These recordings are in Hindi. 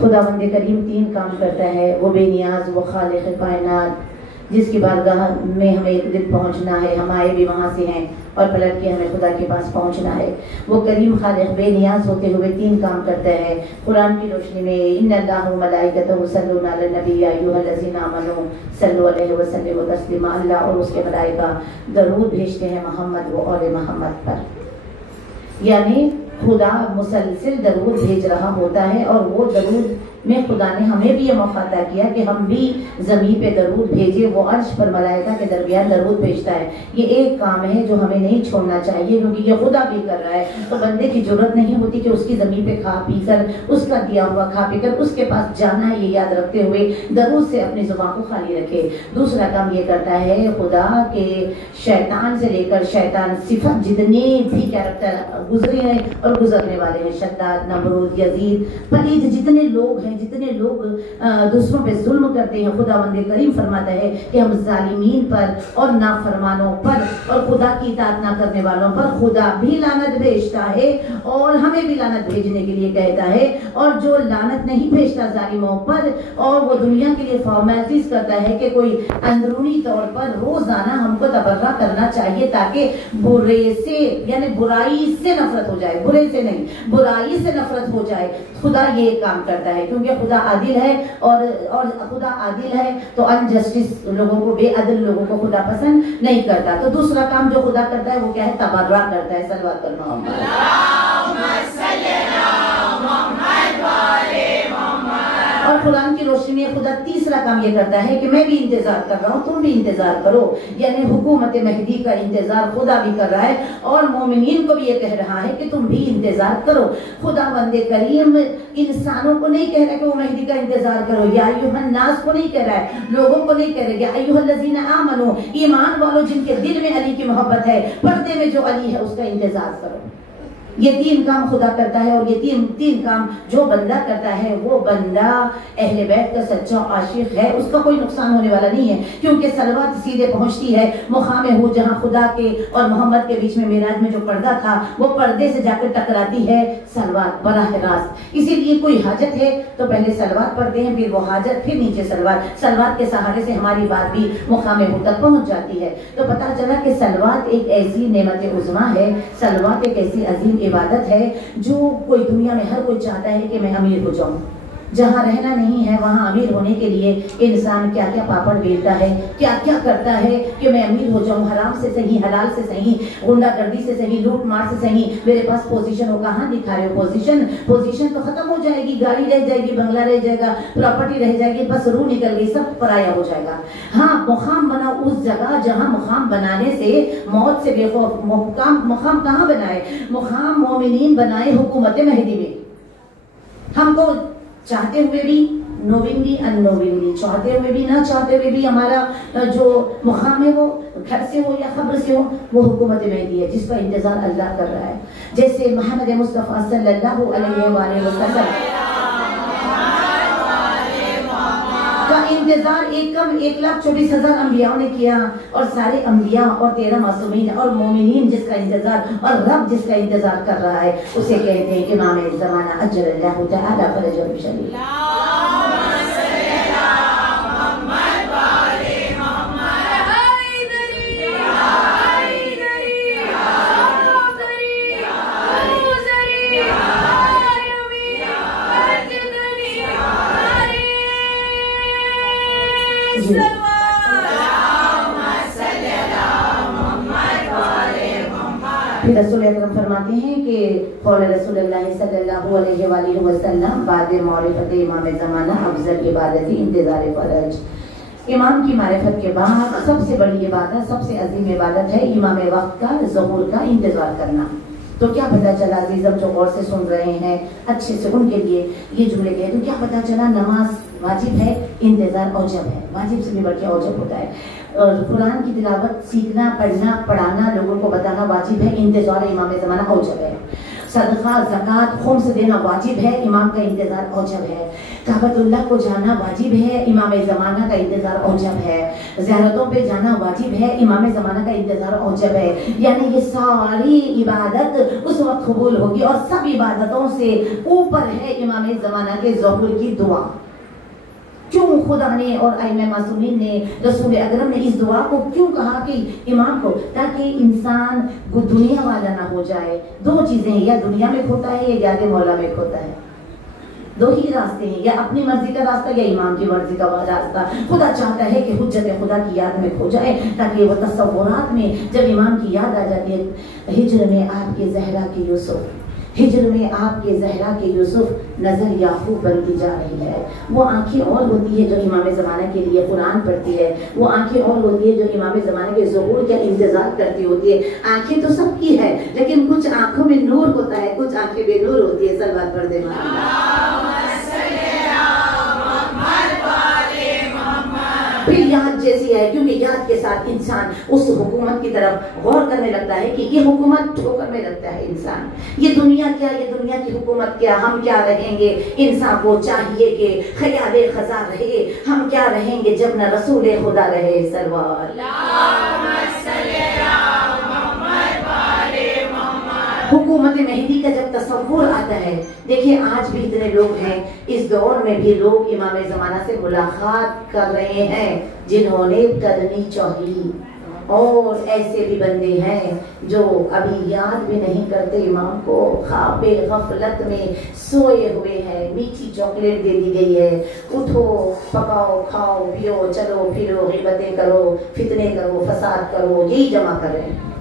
खुदावंद करीम तीन काम करता है। वो बेनियाज, वो खालिक कायनात, जिसकी बारगाह में हमें एक दिन पहुंचना है। हम आए भी वहाँ से हैं और पलट के हमें खुदा के पास पहुंचना है। वो करीम खालिक बेनियाज होते हुए तीन काम करता है। कुरान की रोशनी में इन्नल्लाह व मलाइकतहु युसल्लूना अलन नबी या अय्युहल्लज़ीना आमनू सल्लु अलैहि व सल्लिमू तस्लीमा। अल्लाह और उसके मलाइका दरूद भेजते हैं मोहम्मद व औले मोहम्मद पर, यानी खुदा मुसलसिल दरूद भेज रहा होता है। और वो दरूद में खुदा ने हमें भी ये मौका अता किया कि हम भी ज़मीन पे दरूद भेजे। वो अर्श पर मलाइका के दरमियान दरूद भेजता है। ये एक काम है जो हमें नहीं छोड़ना चाहिए, क्योंकि ये खुदा भी कर रहा है। तो बंदे की जरूरत नहीं होती कि उसकी ज़मीन पे खा पी कर, उसका दिया हुआ खा पी कर उसके पास जाना है, ये याद रखते हुए दरूद से अपनी ज़ुबान को खाली रखे। दूसरा काम ये करता है खुदा के शैतान से लेकर शैतान सिफत जितने भी कैरेक्टर गुजरे हैं और गुजरने वाले हैं, शद्दाद, नमरूद, यजीद, पलीद, जितने लोग हैं, जितने लोग दूसरों पे जुल्म करते हैं, खुदावंद करीम फरमाता है कि हम जालिमीन पर और नाफरमानों पर और खुदा की इताअत ना करने वालों पर खुदा भी लानत भेजता है और हमें भी लानत भेजने के लिए कहता है। और जो लानत नहीं भेजता जालिमों पर और वो दुनिया के लिए फॉर्मेलिटीज करता है कि कोई अंदरूनी तौर पर रोजाना हमको तबर्रा करना चाहिए ताकि बुरे से यानी बुराई से नफरत हो जाए, बुरे से नहीं, बुराई से नफरत हो जाए। खुदा ये काम करता है क्योंकि खुदा आदिल है और खुदा आदिल है तो अनजस्टिस लोगों को, बेअदल लोगों को खुदा पसंद नहीं करता। तो दूसरा काम जो खुदा करता है वो क्या है? तबर्रा करता है। सल्लल्लाहु अलैहि और कुरान की रोशनी में खुदा तीसरा काम ये करता है कि मैं भी इंतजार कर रहा हूँ, तुम भी इंतजार करो। यानी हुकूमत महदी का इंतजार खुदा भी कर रहा है और मोमिनीन को भी ये कह रहा है कि तुम भी इंतजार करो। खुदावंद करीम इंसानों को नहीं कह रहा कि वो महदी का इंतजार करो, या अय्युहन नास को नहीं कह रहा है, लोगों को नहीं कह रहा है, अय्युहल्लज़ीना आमनू, ईमान वालों जिनके दिल में अली की मोहब्बत है, पर्दे में जो अली है उसका इंतजार करो। ये तीन काम खुदा करता है और ये तीन काम जो बंदा करता है वो बंदा अहले बैत का सच्चा आशिक है, उसका कोई नुकसान होने वाला नहीं है। क्योंकि सलवात सीधे पहुंचती है मुकाम हो जहाँ खुदा के और मोहम्मद के बीच में मेराज में जो पर्दा था वो पर्दे से जाकर टकराती है सलवात बराह रास्त। इसीलिए कोई हाजत है तो पहले सलवात पढ़ते हैं, फिर वो हाजत, फिर नीचे सलवात। सलवात के सहारे से हमारी बात भी मुकाम हो तक पहुंच जाती है। तो पता चला कि सलवात एक ऐसी नेमत उज़्मा है, सलवात एक ऐसी अजीम इबादत है जो कोई दुनिया में हर कोई चाहता है कि मैं अमीर हो जाऊं। जहाँ रहना नहीं है वहाँ अमीर होने के लिए इंसान क्या क्या पापड़ बेलता है, क्या क्या करता है कि मैं अमीर हो जाऊँ, हराम से सही, हलाल से सही, गुंडागर्दी से सही, लूट मार से सही, मेरे पास पोजीशन हो। कहाँ दिखा रहे हो पोजीशन? पोजीशन तो खत्म हो जाएगी, गाड़ी रह जाएगी, बंगला रह जाएगा, प्रॉपर्टी रह जाएगी, बस रूह निकल गई, सब पराया हो जाएगा। हाँ, मुकाम बना उस जगह जहाँ मुकाम बनाने से मौत से बेखौफ। मुकाम कहाँ बनाए? मुकाम मोमिनीन बनाए हुकूमत महदी में। हमको चाहते हुए भी, नोविंगली अननोविंगली, चाहते हुए भी ना चाहते हुए भी हमारा जो मुकाम है वो घर से हो या खबर से हो वो हुकूमत महदी है जिसका इंतजार अल्लाह कर रहा है। जैसे मोहम्मद मुस्तफ़ा सल्लल्लाहु अलैहि वसल्लम का इंतजार 1,24,000 अंबियाओं ने किया और सारे अंबिया और 13 मासूमीन और मोमिनीन जिसका इंतजार और रब जिसका इंतजार कर रहा है उसे कहते हैं कि इमाम ज़माना अज्जलल्लाहु तआला फरजहु शरीफ। फिर रसूल अकरम फरमाते हैं कि क़ौल रसूलुल्लाह सल्लल्लाहु अलैहि वसल्लम बाद मारिफत इमाम ज़माना अफज़ल इबादती इंतज़ार फ़रज। इमाम की मारिफत के बाद सबसे बड़ी इबादत, सबसे अजीम इबादत है इमाम वक्त का, ज़ुहूर का इंतज़ार करना। तो क्या पता चला अजीज़म जो गौर से सुन रहे हैं अच्छे से, उनके लिए ये जुमले कहे तो क्या पता चला? नमाज वाजिब है, इंतज़ार औजब है। वाजिब से भी बढ़ के औजब होता है। और कुरान की तिलावत सीखना, पढ़ना, पढ़ाना, लोगों को बताना वाजिब है, इंतज़ार इमाम ज़माना औजब है। सदका ज़कात खुम्स देना वाजिब है, इमाम का इंतजार औजब है। काबतुल्लाह को जाना वाजिब है, इमाम ज़माना का इंतजार औजब है। ज़ियारतों पे जाना वाजिब है, इमाम ज़माना का इंतजार औजब है। यानी ये सारी इबादत उस वक्त कबूल होगी और सब इबादतों से ऊपर है इमाम ज़माना के ज़ुहूर की दुआ। क्यों खुदा ने और आइम्मा मासूमीन ने, रसूल अकरम ने इस दुआ को क्यों कहा कि इमाम को, ताकि इंसान दुनिया वाला ना हो जाए। दो चीजें, या दुनिया में खोता है या याद मौला में खोता है। दो ही रास्ते हैं, या अपनी मर्जी का रास्ता या इमाम की मर्जी का रास्ता। खुदा चाहता है कि हुज्जत खुदा की याद में खो जाए, ताकि वो तसव्वुरात में जब इमाम की याद आ जाती है, हिज्र में आपके ज़हरा के यूसुफ, हिज्र में आपके ज़हरा के यूसुफ नजर याकूब बनती जा रही है। वो आंखें और होती है जो इमाम ज़माना के लिए कुरान पढ़ती है, वो आंखें और होती है जो इमाम ज़माना के ज़ुहूर का इंतजार करती होती है। आंखें तो सबकी है, लेकिन कुछ आंखों में नूर होता है, कुछ आंखें बेनूर होती है। सलवात पढ़ दे फिर याद जैसी है, क्योंकि याद के साथ इंसान उस हुकूमत की तरफ गौर करने लगता है कि ये हुकूमत ठोकर में लगता है इंसान। ये दुनिया क्या, ये दुनिया की हुकूमत क्या, हम क्या रहेंगे। इंसान को चाहिए कि ख्याले खजा रहे, हम क्या रहेंगे जब न रसूल खुदा रहे। हुकूमत मेहदी का जब तसव्वुर आता है, देखिए आज भी इतने लोग हैं, इस दौर में भी लोग इमाम ज़माना से मुलाकात कर रहे हैं जिन्होंने करनी चाहिए, और ऐसे भी बंदे हैं जो अभी याद भी नहीं करते इमाम को, ख्वाबे गफलत में सोए हुए हैं। मीठी चॉकलेट दे दी गई है, उठो पकाओ खाओ पियो चलो फिरो गिबतें करो फितने करो फसाद करो, यही जमा कर रहे हैं।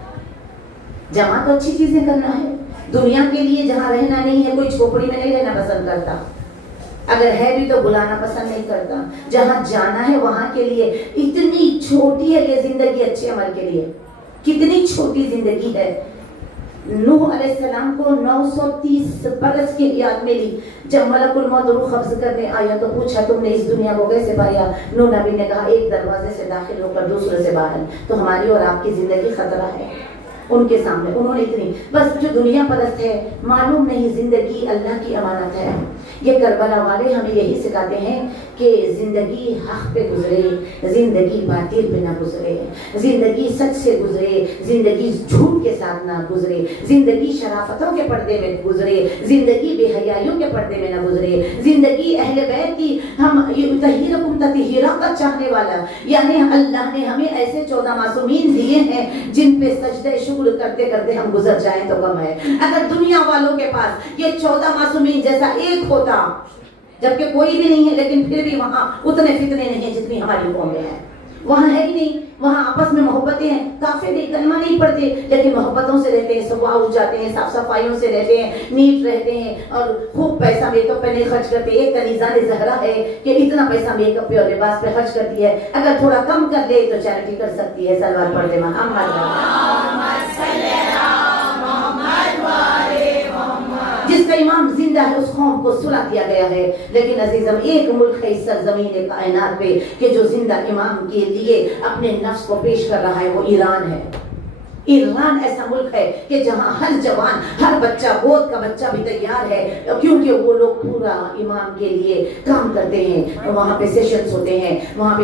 जमा तो अच्छी चीजें करना है, दुनिया के लिए जहाँ रहना नहीं है, कोई झोपड़ी में नहीं रहना पसंद करता, अगर है भी तो बुलाना पसंद नहीं करता। जहाँ जाना है वहां के लिए इतनी छोटी है ये जिंदगी, अच्छे अमल के लिए कितनी छोटी जिंदगी है। नूह अलैहिस्सलाम को 930 बरस की याद मिली। जब मलकुल मौत रूह कब्ज करने आया तो पूछा तुमने इस दुनिया को कैसे पाया। नूह नबी ने कहा एक दरवाजे से दाखिल होकर दूसरे से बाहर। तो हमारी और आपकी जिंदगी खतरा है उनके सामने। उन्होंने इतनी बस जो दुनिया परस्त है, मालूम नहीं जिंदगी अल्लाह की अमानत है। ये करबला वाले हमें यही सिखाते हैं कि जिंदगी हक पे गुजरे, जिंदगी बातिल पे ना गुजरे, जिंदगी सच से गुजरे, जिंदगी झूठ के साथ ना गुजरे, जिंदगी शराफतों के पर्दे में गुजरे, जिंदगी बेहयाइयों के पर्दे में ना गुजरे, जिंदगी अहले बैत की हम तहीरकुम ततहीरा का चाहने वाला, यानी अल्लाह ने हमें ऐसे 14 मासूमीन दिए हैं जिन पे सजदे शुक्र करते करते हम गुजर जाएं तो कम है। अगर दुनिया वालों के पास ये 14 मासूमीन जैसा एक होता, जबकि कोई भी नहीं है, लेकिन फिर भी वहां उतने फितने नहीं है जितनी हमारी कौम में है। वहां है ही नहीं, वहां आपस में मोहब्बतें हैं, काफिर कलमा नहीं पढ़ते लेकिन मोहब्बतों से रहते हैं, सुबह उठ जाते हैं, साफ सफाइयों से रहते हैं, नीट रहते हैं और खूब पैसा मेकअप पे नहीं खर्च करते। एक कनीज़ा ने ज़हरा है कि इतना पैसा मेकअप पे और लिबास पे खर्च करती है, अगर थोड़ा कम कर ले तो चैरिटी कर सकती है। सलवार पढ़ दे जिसका इमाम जिंदा है उस कौम को सुला दिया गया है। लेकिन अजीजम एक मुल्क है इस सरजमीन कायनात पे कि जो जिंदा इमाम के लिए अपने नफ्स को पेश कर रहा है, वो ईरान है। ईरान ऐसा मुल्क है कि जहां हर जवान, हर बच्चा, गोद का बच्चा भी तैयार है, क्योंकि वो लोग पूरा इमाम के लिए काम करते हैं। वहाँ पे सेशंस होते हैं, वहाँ पे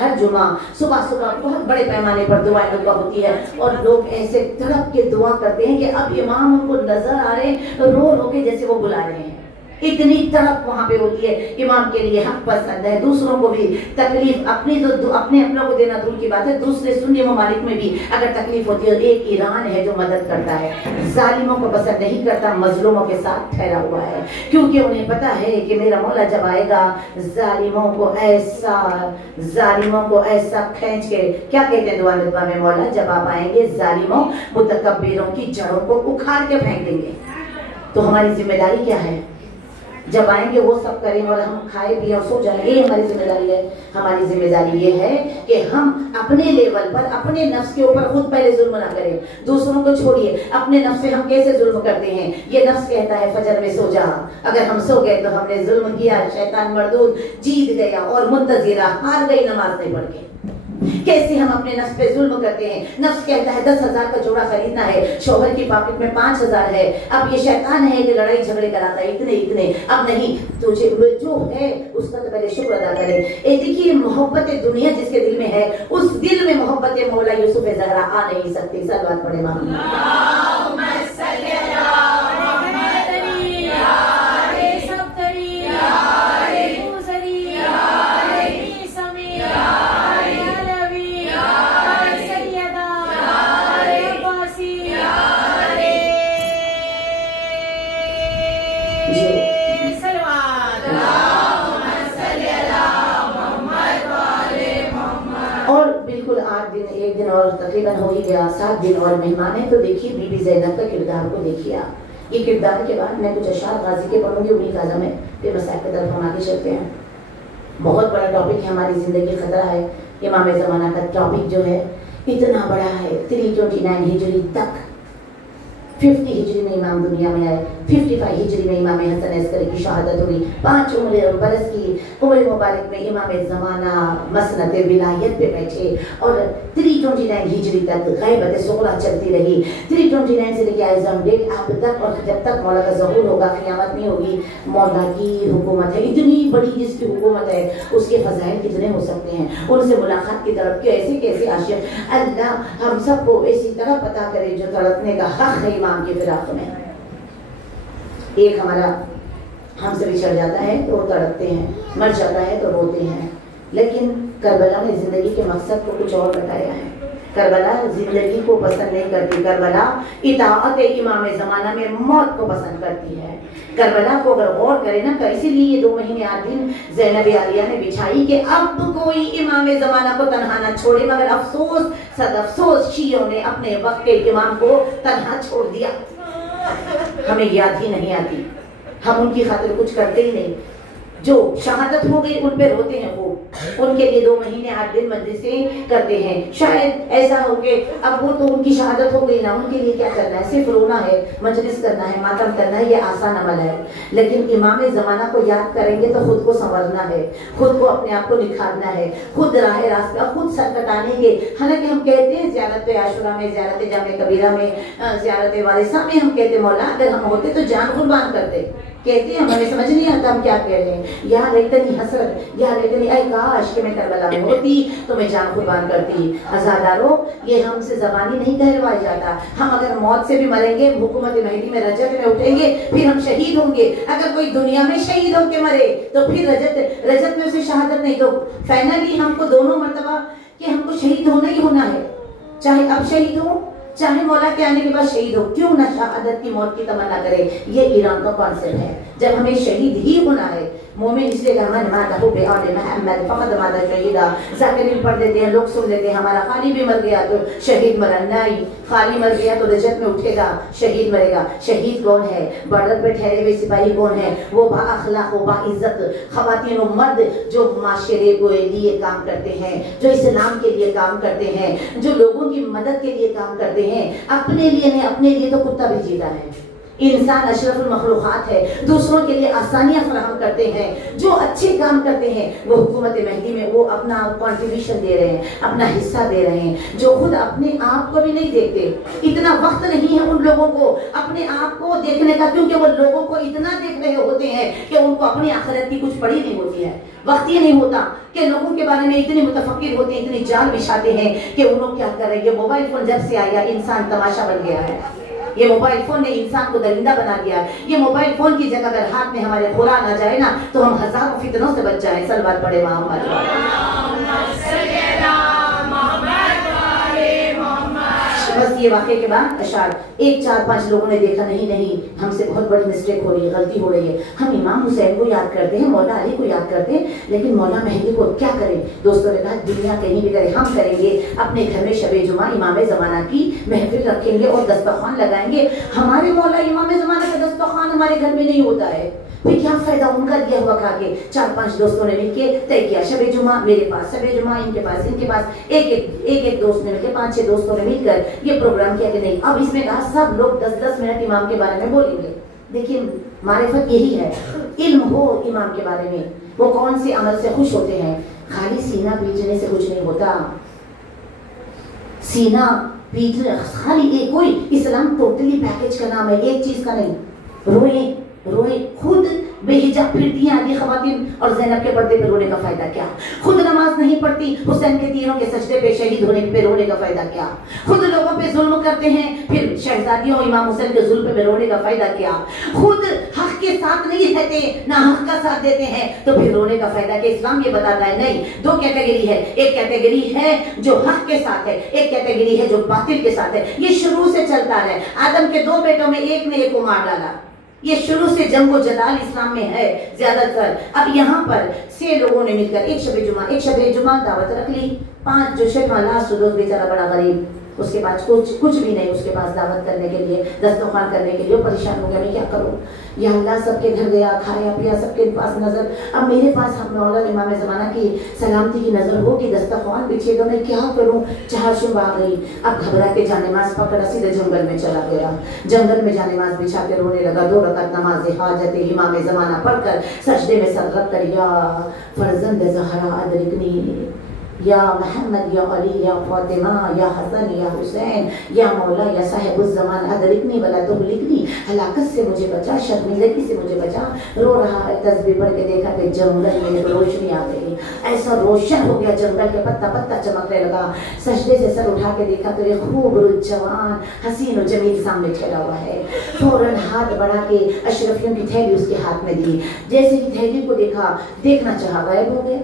हर जुमा सुबह सुबह बहुत बड़े पैमाने पर दुआएं होती है और लोग ऐसे तड़प के दुआ करते हैं कि अब इमाम उनको नजर आ रहे हैं, रो रो के जैसे वो बुला रहे हैं। इतनी तड़प वहां पे होती है। इमाम के लिए हक पसंद है, दूसरों को भी तकलीफ, अपने अपनों को देना दूर की बात है, दूसरे सुन्नी ममालिक में भी अगर तकलीफ होती है, एक ईरान है जो मदद करता है, जालिमों को पसंद नहीं करता, मजलूमों के साथ ठहरा हुआ है, क्योंकि उन्हें पता है कि मेरा मौला जब आएगा जालिमों को ऐसा खींच के, क्या कहते हैं दुआ में, मौला जब आप आएंगे जालिमों मुतकब्बिरों की जड़ों को उखाड़ के फेंक देंगे। तो हमारी जिम्मेदारी क्या है? जब आएंगे वो सब करें और हम खाए पिए और सो जाएंगे, ये हमारी जिम्मेदारी है। हमारी जिम्मेदारी ये है कि हम अपने लेवल पर अपने नफ्स के ऊपर खुद पहले जुल्म ना करें। दूसरों को छोड़िए, अपने नफ्स से हम कैसे जुल्म करते हैं। ये नफ्स कहता है फजर में सो जा, अगर हम सो गए तो हमने जुल्म किया, शैतान मरदूद जीत गया और मुंतजिरा हार गई नमाज नहीं पढ़ के। कैसे हम अपने नफ्स पे जुल्म करते हैं। नफ्स कहता है 10,000 का जोड़ा खरीदना है, शोहर की पॉकेट में 5,000 है। अब ये शैतान है कि लड़ाई झगड़े कराता है, इतने इतने, अब नहीं, तुझे जो है उसका तो पहले शुक्र अदा करे। देखिए मोहब्बत दुनिया जिसके दिल में है, उस दिल में मोहब्बत मौला यूसुफ ज़हरा आ नहीं सकती। सलवात पढ़े एक दिन और तकरीबन हो ही गया, 7 दिन और मेहमान है। तो देखिए बीबी ज़ैनब का किरदार को देखिए आप। ये किरदार के बाद मैं कुछ अशार गाजी के पढ़ूंगी, उन्हीं का आज़म है, फिर मसाइल की तरफ हम आगे चलते हैं। बहुत बड़ा टॉपिक है, हमारी ज़िंदगी खतरा है। इमाम ज़माना का टॉपिक जो है इतना बड़ा है। 329 हिजरी तक 50 हिजरी में इमाम दुनिया में आए, 55 हिजरी में इमाम हसन अस्करी की शहादत हुई। 5 बरस की उम्र मुबारक में इमाम ज़माना मसनद विलायत पे बैठे और 329 हिजरी तक गैबत सुगरा चलती रही। 329 से लेकर आज़म डेट अब तक, और जब तक मौला का ज़हूर होगा, क़यामत नहीं होगी। मौला की हुकूमत है इतनी बड़ी, जिसकी हुकूमत है उसके फ़ज़ाइल कितने हो सकते हैं। उनसे मुलाकात की तरफ कैसे कैसे आशिक। अल्लाह हम सबको इसी तरह पता करे जो तड़पने का हक़ है इमाम के फिराक में। एक हमारा हमसे बिछड़ जाता है तो तड़पते हैं, मर जाता है तो रोते हैं। लेकिन करबला ने जिंदगी के मकसद को कुछ और बताया है। करबला जिंदगी को पसंद नहीं करती, करबला इताअत इमाम ज़माना में मौत को पसंद करती है। करबला को अगर गौर करें ना, तो इसीलिए ये 2 महीने 8 दिन ज़ैनब आलिया ने बिछाई कि अब कोई इमाम ज़माना को तन्हा न छोड़े। मगर अफसोस सद अफसोस शियों ने अपने वक्त के इमाम को तन्हा छोड़ दिया। हमें याद ही नहीं आती, हम उनकी खातिर कुछ करते ही नहीं। जो शहादत हो गई उन पे रोते हैं, वो उनके लिए 2 महीने 8 दिन मजलिसें करते हैं। शायद ऐसा हो कि अब वो तो उनकी शहादत हो गई ना, उनके लिए क्या करना है, सिर्फ रोना है, मजलिस करना है, मातम करना है, ये आसान अमल है। लेकिन इमाम ज़माना को याद करेंगे तो खुद को संवरना है, खुद को अपने आप को निखारना है, खुद राह रास्ता खुद सर कटाने के। हालांकि हम कहते हैं ज़ियारत आशुरा में, ज़ियारत जामे कबीरा में, ज़ियारत वारिसा में हम कहते मौला अगर हम होते तो जान कुर्बान करते। कहते हैं हमें समझ नहीं आता हम क्या कह रहे हैं। यहाँ इतनी हसरत, यहाँ इतनी ऐ काश कि मैं करबला में होती तो मैं जान कुर्बान करती। अज़ादारों, ये हमसे ज़बानी नहीं कहलवाया जाता। हम अगर मौत से भी मरेंगे, हुकूमत महदी में रजत में उठेंगे, फिर हम शहीद होंगे। अगर कोके दुनिया में शहीद होके मरे तो फिर रजत में उसे शहादत नहीं। तो फाइनली हमको दोनों मरतबा कि हमको शहीद होना ही होना है, चाहे अब शहीद हो चाहे मौला के आने के बाद शहीद हो। क्यों ना शहादत की मौत की तमन्ना करे। ये ईरान का कॉन्सेप्ट है। जब हमें शहीद ही होना है, मोमिन इसलिए जाकिरीन पढ़ देते हैं, लोग सुन लेते हैं हमारा खाली भी मर गया तो शहीद मरा नहीं, खाली मर गया तो रजत में उठेगा, शहीद मरेगा। शहीद कौन है? बॉर्डर पे ठहरे हुए सिपाही कौन है? वो बाअखलाक व बाइज्जत खवातीन और मर्द जो माशरे के लिए काम करते हैं, जो इस्लाम के लिए काम करते हैं, जो लोगों की मदद के लिए काम करते हैं। अपने लिए नहीं, अपने लिए तो कुत्ता भी जीता है। इंसान अशरफुल मखलूक़ात है, दूसरों के लिए आसानियां फराहम करते हैं। जो अच्छे काम करते हैं वो हुकूमत महदी में वो अपना कंट्रीब्यूशन दे रहे हैं, अपना हिस्सा दे रहे हैं। जो खुद अपने आप को भी नहीं देखते, इतना वक्त नहीं है उन लोगों को अपने आप को देखने का, क्योंकि वो लोगों को इतना देख रहे होते हैं कि उनको अपनी आखिरत की कुछ पड़ी नहीं होती है। वक्त ये नहीं होता कि लोगों के बारे में इतने मुतफक्किर होते हैं, इतनी जाल बिछाते हैं कि उन्होंने क्या कर रहे हैं। मोबाइल फोन जब से आया इंसान तमाशा बन गया है। ये मोबाइल फोन ने इंसान को दरिंदा बना दिया। ये मोबाइल फोन की जगह अगर हाथ में हमारे कुरान आ जाए ना तो हम हजारों फितनों से बच जाए। सलवात पढ़े बस ये वाक़े के बाद अशार 1 4 5 लोगों ने देखा नहीं हमसे बहुत बड़ी मिस्टेक हो रही है, गलती हो रही है। हम इमाम हुसैन को याद करते हैं, मौला अली को याद करते हैं, लेकिन मौला मेहदी को क्या करें। दोस्तों ने कहा दुनिया कहीं भी करे, हम करेंगे अपने घर में शबे जुमा इमाम ज़माना की महफिल रखेंगे और दस्तरखान लगाएंगे। हमारे मौला इमाम ज़माना का दस्तरखान हमारे घर में नहीं होता है, फिर क्या फायदा उनका दिया हुआ खा के। 4 5 दोस्तों ने मिलकर तय किया शबे जुमा मेरे पास, शबे जुमा इनके पास, एक दोस्त ने मिलकर 5 6 दोस्तों ने मिलकर ये प्रोग्राम किया कि नहीं अब इसमें कहा सब लोग 10-10 मिनट इमाम के बारे में बोलेंगे। देखिए मारिफत यही है, इल्म हो इमाम के बारे में, वो कौन से अमल से खुश होते हैं। खाली सीना बीजने से कुछ नहीं होता। सीना पीठ, खाली एक कोई इस्लाम टोटली पैकेज का नाम है, एक चीज का नहीं। रोए रोए, खुद बेहिजाब फिरती हैं आदि खवातीन और ज़ैनब के पर्दे पे रोने का फायदा क्या? खुद नमाज नहीं पढ़ती, हुसैन के तीरों के सजदे पे शहीद होने पे रोने का फायदा क्या? खुद लोगों पे जुल्म करते हैं, फिर शहजादियों इमाम हुसैन के जुल्म पे रोने का फायदा क्या? खुद हक के साथ नहीं रहते, ना हक का साथ देते हैं, तो फिर रोने का फायदा क्या? इस्लाम ये बताता है नहीं, दो कैटेगरी है, एक कैटेगरी है जो हक के साथ है, एक कैटेगरी है जो बातिल के साथ है। ये शुरू से चलता है। आदम के दो बेटों में एक ने एक को मार डाला, ये शुरू से जंगो जदाल इस्लाम में है ज्यादातर। अब यहाँ पर 6 लोगों ने मिलकर एक शब जुमा दावत रख ली। 5 जो शब लास्ट रोज बेचारा बड़ा गरीब, उसके पास कुछ भी नहीं, उसके पास दावत करने के लिए, दस्तरखान करने के लिए परेशान हो गया, मैं क्या करूँ या अल्लाह? सबके घर गया, खाया पिया, सबके पास नजर, अब मेरे पास हम मौला इमाम ज़माना की सलामती की नजर हो कि दस्तरखान बिछेगा, मैं क्या करूँ? चाहशुम आ गई। अब घबरा के जानेमाज पकड़ा, सीधे जंगल में चला गया। जंगल में जानेमाज बिछा के रोने लगा। 2 रकात नमाज हाजत इमाम ज़माना पढ़कर सजदे में सर रख कर, या फर्जंद ज़हरा अदरिकनी, या मोहम्मद, या अली, या फातिमा, या हसन, या हुसैन, या मौला, या साहिबुज़्ज़मान अदरिकनी वला तुहलिकनी, हलाकत से मुझे बचा, शर्मिंदगी से मुझे बचा। रो रहा है, तस्बीह पढ़ के देखा कि जंगल में रोशनी आ गई, ऐसा रोशन हो गया, जंगल के पत्ता पत्ता चमकने लगा। सजदे से सर उठा के देखा तो एक खूबसूरत जवान हसीन और जमील सामने ठहरा हुआ है। फौरन हाथ बढ़ा के अशरफियों की थैली उसके हाथ में दी। जैसे ही थैली को देखा, देखना चाहा, गायब हो गया।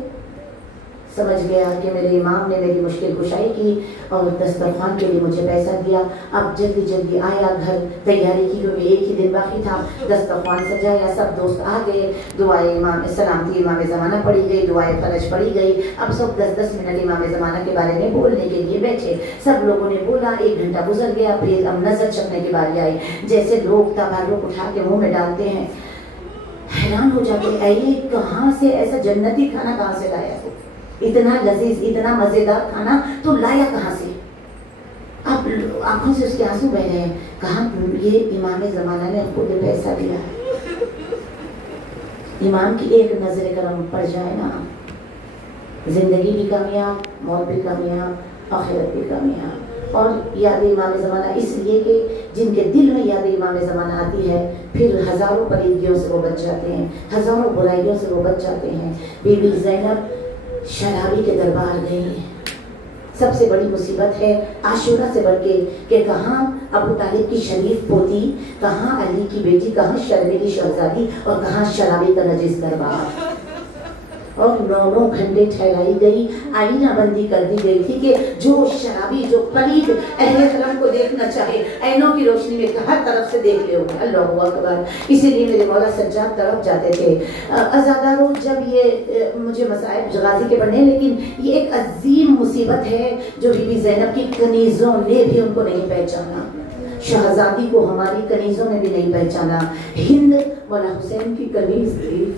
समझ गया कि मेरे इमाम ने मेरी मुश्किल कुशाई की और दस्तरखान के लिए मुझे पैसा दिया। अब जल्दी जल्दी आया घर, तैयारी की क्योंकि एक ही दिन बाकी था। दस्तरखान सजाया, सब दोस्त आ गए, दुआए इमाम सलामती इमाम ज़माना पढ़ी गई, दुआए फरज पढ़ी गई। अब सब 10-10 मिनट इमाम ज़माना के बारे में बोलने के लिए बैठे। सब लोगों ने बोला, 1 घंटा गुजर गया। फिर अब नजर चखने की बारी आई। जैसे लोग तबारुक उठा के मुँह में डालते हैं, हैरान हो जाते, अरे कहाँ से ऐसा जन्नती खाना कहाँ से लाया हो? इतना लजीज, इतना मजेदार खाना तो लाया कहाँ से? अब आंखों से उसके आंसू बह रहे हैं। कहा ये इमाम ज़माना ने खुद पैसा दिया। इमाम की एक नजर करम पड़ जाए ना, जिंदगी भी कामयाब, मौत भी कामयाब, आखिरत भी कामयाब। और याद इमाम ज़माना इसलिए कि जिनके दिल में याद इमाम ज़माना आती है, फिर हज़ारों पलीदियों से वो बच जाते हैं, हज़ारों बुराइयों से वो बच जाते हैं। बीबी ज़ैनब शराबी के दरबार गई। सबसे बड़ी मुसीबत है आशूरा से बढ़ के कि कहाँ अबू तालिब की शरीफ पोती, कहाँ अली की बेटी, कहाँ शर्मिली शहजादी और कहाँ शराबी का नजीस दरबार। और 9 घंटे ठहराई गई, आईना बंदी कर दी गई थी कि जो शराबी, जो पलीद अहले हरम को देखना चाहे, ऐनों की रोशनी में हर तरफ से देख ले। अल्लाहु अकबर। इसीलिए मेरे मौला सज्जाद तड़प जाते थे। अज़ादारों, जब ये मुझे मसाइब गाजी के पढ़ने, लेकिन ये एक अजीम मुसीबत है जो बीबी ज़ैनब की कनीज़ों ने भी उनको नहीं पहचाना। शहजादी को हमारी कनीज़ों ने भी नहीं पहचाना। हिंद मौला हुसैन की कनीज़ थी,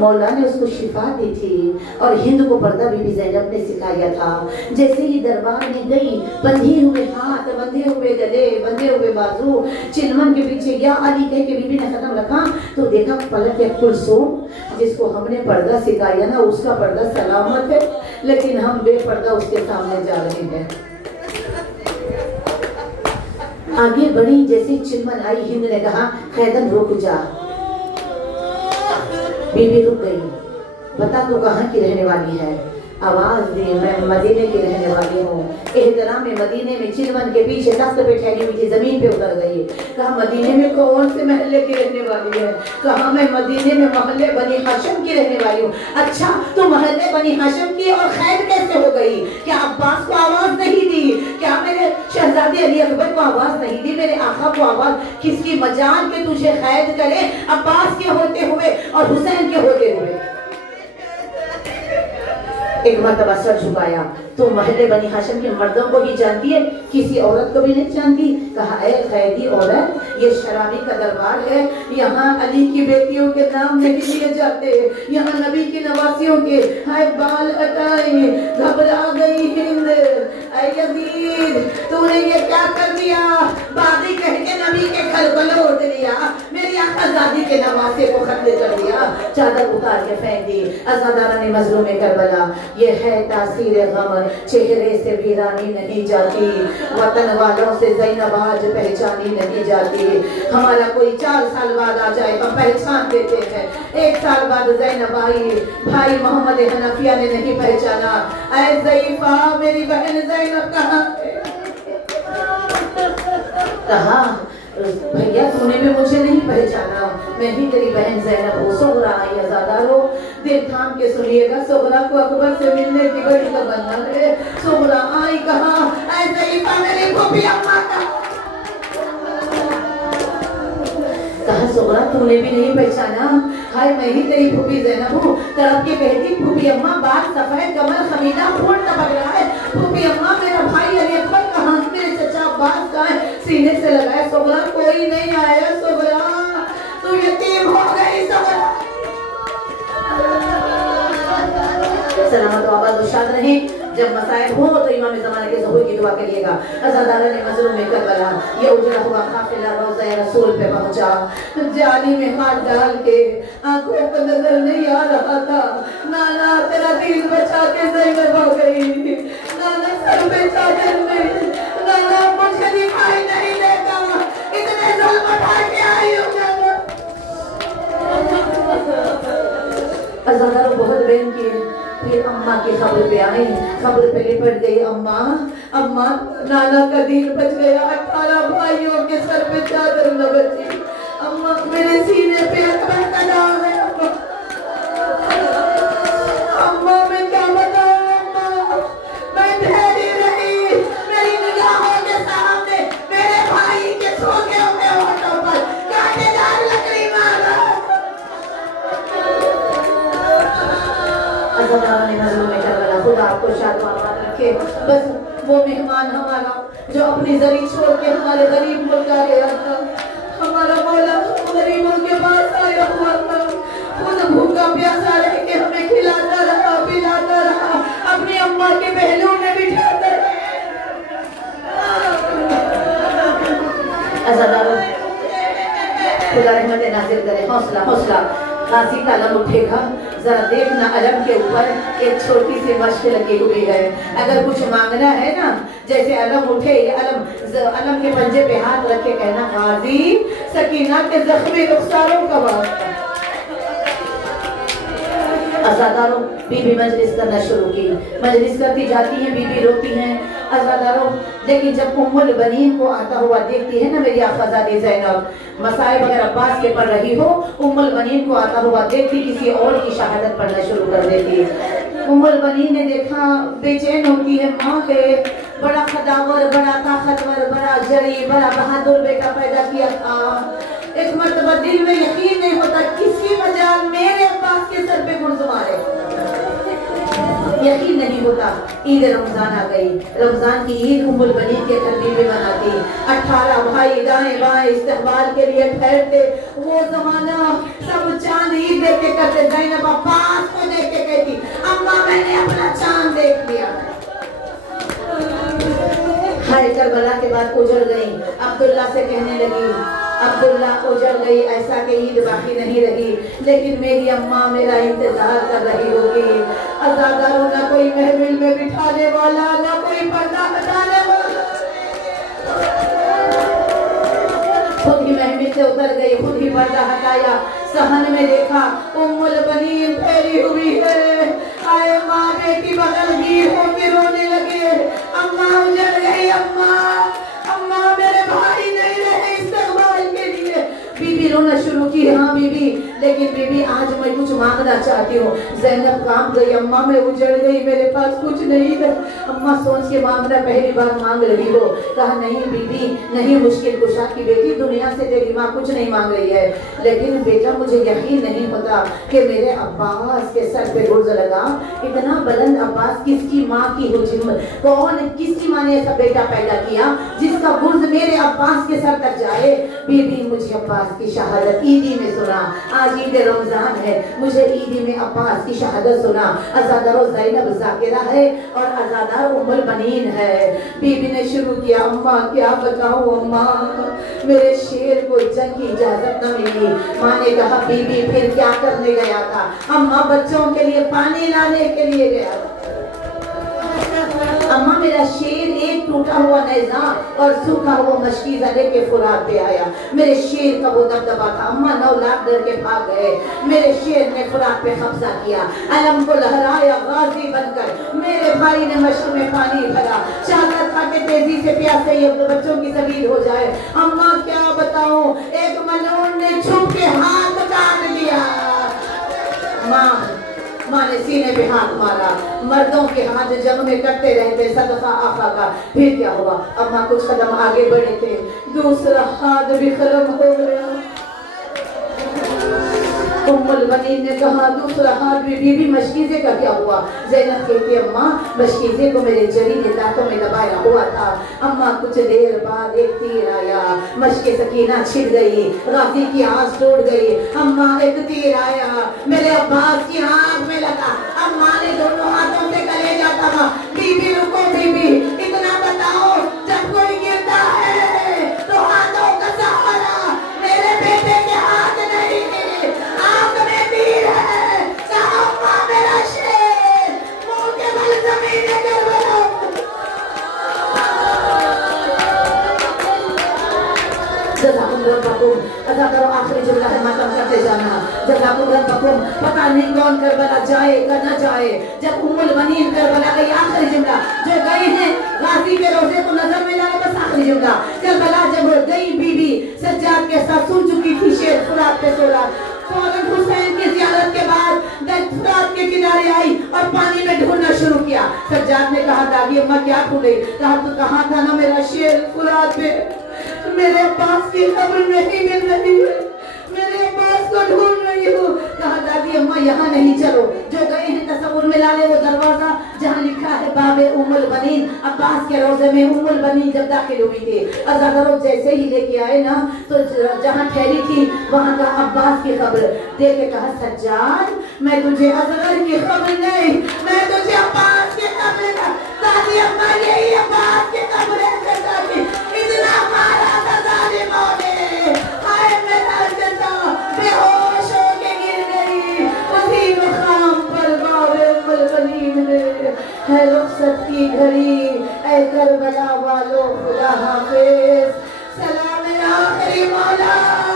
मौला ने उसको शिफा दी थी और हिंद को पर्दा बीबी ज़ैनब ने सिखाया था। जैसे ही दरबार में गई, बंधे हुए हाथ, बंधे हुए गले, बंधे हुए बाजू, चिलमन के पीछे या अली कह के बीबी ने कदम रखा तो देखा पलक के कुलसूम, जिसको हमने पर्दा सिखाया ना, उसका पर्दा सलामत है, लेकिन हम बेपर्दा उसके सामने जा रहे हैं। आगे बढ़ी, जैसे चिलमन आई, हिंद ने कहा खैदन रुक जा। बीबी रुक गई। बता तू कहाँ की रहने वाली है? आवाज दी, मैं मदीने की रहने वाली हूँ। एहतराम में मदीने में चिलमन के पीछे तख्त पे ठहरी हुई थी, जमीन पे उतर गई। कहा मदीने में कौन से महल्ले की रहने वाली है? कहा मैं मदीने में मोहल्ले बनी हाशिम की रहने वाली हूँ। अच्छा, तो मोहल्ले बनी हाशिम की और खैर कैसे हो गई? क्या अब्बास को आवाज नहीं दी? क्या मेरे शहजादे अली अकबर को आवाज नहीं दी? मेरे आका को आवाज किसकी मजाल के तुझे कैद करे, अब्बास के होते हुए और हुसैन के होते हुए? एक मर्तबा सर झुकाया तो महल्ले बनी हाशिम के मर्दों को ही जानती है, किसी औरत को भी नहीं जानती। कहा ऐ कैदी औरत, ये शराबी का दरबार है, यहाँ अली की बेटियों के नाम नहीं लिए जाते, यहाँ नबी की नवासियों के हाय बाल अटाए। घबरा गई हिंद, ऐ यजीद तूने ये क्या कर दिया? बागी कह के नबी के घर को लौट लिया, मेरी आका ज़ादी के नवासे को खत्म कर दिया। किया, चादर उतार के फेंक दी। अज़ादारा ने मजलूम करबला, ये है तासीर गम, चेहरे से वीरानी नहीं जाती, वतन वालों से ज़ैनब आज पहचानी नहीं जाती। हमारा कोई 4 साल बाद आ जाए तो पहचान देते हैं, 1 साल बाद ज़ैनब आई, भाई मोहम्मद हनफिया ने नहीं पहचाना। ऐ ज़ईफा, मेरी बहन ज़ैनब कहाँ? कहा भैया तूने भी मुझे नहीं पहचाना, मैं ही तेरी बहन ज़ैनब हूँ। सोहरा आई अज़ादारो, दिल थाम के सुनिएगा, सोहरा को अकबर से मिलने की बड़ी तमन्ना है। सोहरा आई, कहा ऐसे ही मेरी फूफी अम्मा का। कहा सोहरा तूने भी नहीं पहचाना, हाय मैं ही तेरी फूफी ज़ैनब हूँ। तरफ के कहती फूफी अम्मा, बात सफेद कमर खमीना फूल टपक रहा है। फूफी अम्मा मेरा भाई अली अकबर कहाँ, मेरे चचा अब्बास कहाँ है? सीने से लगाए सोहरा, कोई नहीं आया सोहरा, तू यतीम हो गई सोहरा। सलामत व आबाद व शाद रहे। जब मसाइब हो तो इमाम ज़माना के ज़हूर की दुआ करिएगा। अज़ादारा ने मज़लूम करबला, ये उजड़ा हुआ काफिला रोज़ा रसूल पे पहुंचा। जाली में हाथ डाल के आंखों को नजर नहीं आ रहा था। नाना तेरा दिल बचा के ज़ैनब हो गई, नाना सर पे चादर नहीं, नाना मुझे दिखाई नहीं देता, इतने ज़ुल्म उठा के आई हूँ नाना। अज़ादारा बहुत बहन किए, फिर अम्मा की खबर पे आई, खबर पे लिपट गई। अम्मा अम्मा, नाना का दिल बच गया, 18 भाइयों के सर पे चादर न बची। अम्मा मेरे सीने पे अकबर का नाम है। अम्मा मैं क्या बताऊं अम्मा, मैं ठहरी रही, मेरी निगाहों के सामने मेरे भाई के सूखे हुए होठों पर कांटेदार लकड़ी मारा। अज़ादारा ने मज़लूम करबला, खुदा आपको शाद व आबाद रखे। बस वो मेहमान हमारा जो अपनी जरी छोड़ के हमारे गरीब मुल्क आ गया था, हमारा मौला गरीबों के पास आया हुआ था, खुद भूखा प्यासा रह के हमें खिलाता रहा, पिलाता रहा, अपनी अम्मा के पहलू में बिठाता रहा। अज़ादारा खुदा रहमत नाज़िल करे, हौसला हौसला, खांसी का अलम उठेगा, जरा देखना अलम के ऊपर एक छोटी सी मश्क लगी हुई है। अगर कुछ मांगना है ना, जैसे अलम उठे, अलम के पंजे पे हाथ रख के कहना गाजी सकीना के जख्मी रुखसारों का वास्ता। अज़ादारों बीबी मजलिस करना शुरू की, मजलिस करती जाती हैं, बीबी रोती हैं। अज़ादारों लेकिन जब उम्मुल बनीन को आता हुआ देखती है ना मेरी आफ़ाज़ादी ज़ैनब, मसाइब अगर अब्बास के पढ़ रही हो, उम्मुल बनीन को आता हुआ देखती किसी और की शहादत पढ़ना शुरू कर देती। उम्मुल बनीन ने देखा, बेचैन होती है, माँ के बड़ा खदावर, बड़ा ताकतवर, बड़ा जरी, बड़ा बहादुर बेटा पैदा किया था। एक मर्तबा दिल में यकीन नहीं होता किसी मजाल मेरे अब्बास के सर पे गुर्ज मारे, यकीन नहीं होता। ईद रमजान आ गई, रमजान की ईद उम्मुल बनीन के तरतीब में मनाती। 18 भाई दाएं बाएं इस्तकबाल के लिए ठहरते। वो जमाना सब चांद ईद देख के करते। ज़ैनब अब्बास को देख के कहती, अम्मा मैंने अपना चांद देख लिया। हाय करबला के बाद उजड़ गई, अब्दुल्ला से कहने लगी, अब्दुल्ला उजड़ गई, ऐसा कि ईद बाकी नहीं रही, लेकिन मेरी अम्मा मेरा इंतजार कर रही होगी। अज़ादारों ना कोई महफिल में बिठाने वाला, ना कोई पर्दा हटाने वाला, खुद ही महफिल से उतर गई, खुद ही पर्दा हटाया। सहन में देखा उम्मुल बनीन फैली हुई है। आए माँ बेटी बगल गिर होके रोने लगे, अम्मा उजड़ गई, अम्मा अम्मा मेरे भाई नहीं रहे इस्तकबाल के लिए। बीबी रोना शुरू की, हाँ बीबी, लेकिन बीबी आज मैं कुछ मांगना चाहती हूँ। ज़ैनब काम गई, अम्मा मैं उजड़ गई, मेरे पास कुछ नहीं है। अम्मा सोच के मांगना, पहली बार मांग रही हो। कहा नहीं बीबी नहीं, मुश्किल कुशा की बेटी, दुनिया से तेरी माँ कुछ नहीं मांग रही है, लेकिन बेटा मुझे यकीन नहीं होता कि मेरे अब्बास के सर पे गुर्ज लगा। इतना बुलंद अब्बास किसकी माँ की हुज्जत, कौन किसकी माँ ने ऐसा बेटा पैदा किया जिसका गुर्ज मेरे अब्बास के सर तक जाए। बीबी मुझे अब्बास की शहादत ईदी में सुना, आज आज ईद रमजान है, मुझे ईद में अब्बास की शहादत सुना। अज़ादारो ज़ैनब ज़ाकिरा है और अज़ादार उम्मुल बनीन है। बीबी ने शुरू किया, अम्मा क्या बताऊं अम्मा, मेरे शेर को जंग की इजाजत न मिली। माँ ने कहा बीबी फिर क्या करने गया था? अम्मा बच्चों के लिए पानी लाने के लिए गया था। अम्मा मेरा शेर एक टूटा हुआ नेज़ा और सूखा हुआ मशकीज़ा लेके फुरात पे आया। मेरे शेर का वो दबदबा था। अम्मा 9 लाख डर के भाग गए। मेरे शेर ने फुरात पे कब्जा किया, अलम को लहराया गाजी बनकर। मेरे भाई ने मशक में पानी भरा, चाहता था कि तेजी से प्यासे ये बच्चों की सबील हो जाए। अम्मा क्या बताऊं, एक मलून ने छुप के हाथ काट दिया। माँ ने सीने पे हाथ मारा। मर्दों के हाथ जंग में करते रहते सदका आका का। फिर क्या हुआ? अम्मा कुछ कदम आगे बढ़े थे, दूसरा हाथ भी खत्म हो गया। उम्मुल बनीन ने कहा दूसरा हाथ भी बीबी मशकीज़े का क्या हुआ? ज़ैनब कहती अम्मा मशकीज़े को मेरे जरीले दांतों में दबाया हुआ था। अम्मा कुछ देर बाद एक तीर आया, मशके सकीना छिड़ गई, गाजी की आस टूट गई। अम्मा एक तीर आया, मेरे अब्बास की आंख में लगा। अम्मा ने दोनों हाथों से कलेजा दबा। बीबी रुको बीबी, इतना बताओ जब कोई गिरता है तो हाथों का सहारा, मेरे बेटे के हाथ नहीं, आंख में तीर है। कहा अम्मा मेरा शेर मुंह के बल जमीन कर बना। अदा करो आखिरी जुमला है, मातम करते जाना। जज़ाकुमुल्लाह, पता नहीं कौन करबला जाएगा न जाए। जब उम्मुल बनीन करबला गई, आखिरी जुमला जो गए हैं गाजी के रोजे को नजर में लाने, बस आखिरी जुमला। करबला जब गई बीबी सज्जाद के साथ, सुन चुकी थी शेर फुरात पे सोला। फौरन हुसैन की ज़ियारत के बाद फुरात के किनारे आई और पानी में ढूंढना शुरू किया। सज्जाद ने कहा दादी अम्मा क्या ढूंढे? कहा तो कहा था ना मेरा शेर फुरात पे, मेरे अब्बास की खबर नहीं मिल रही है, मेरे अब्बास को ढूंढ रही हूँ। कहा दादी अम्मा यहाँ नहीं, चलो जो गए हैं तसव्वुर में ला ले वो दरवाजा जहाँ लिखा है बाबे उम्मुल बनीन। अब्बास के रोजे में उम्मुल बनीन जब दाखिल हुई थी, अज़ादारो जैसे ही लेके आए ना तो जहाँ ठहरी थी वहाँ का अब्बास की खबर दे के कहा सज्जाद मैं तुझे असगर की खबर नहीं, मैं तुझे अब्बास की खबर का। दादी अम्मा यही अब्बास की खबर है। इतना मारा था जालिमों ने, हाय मेरा जजा बेहोश होके गिर गई उसी मकाम पर बाबे उम्मुल बनीन में। है रुखसत की घड़ी ऐ करबला वालों खुदा हाफिज, सलाम आखिरी मौला।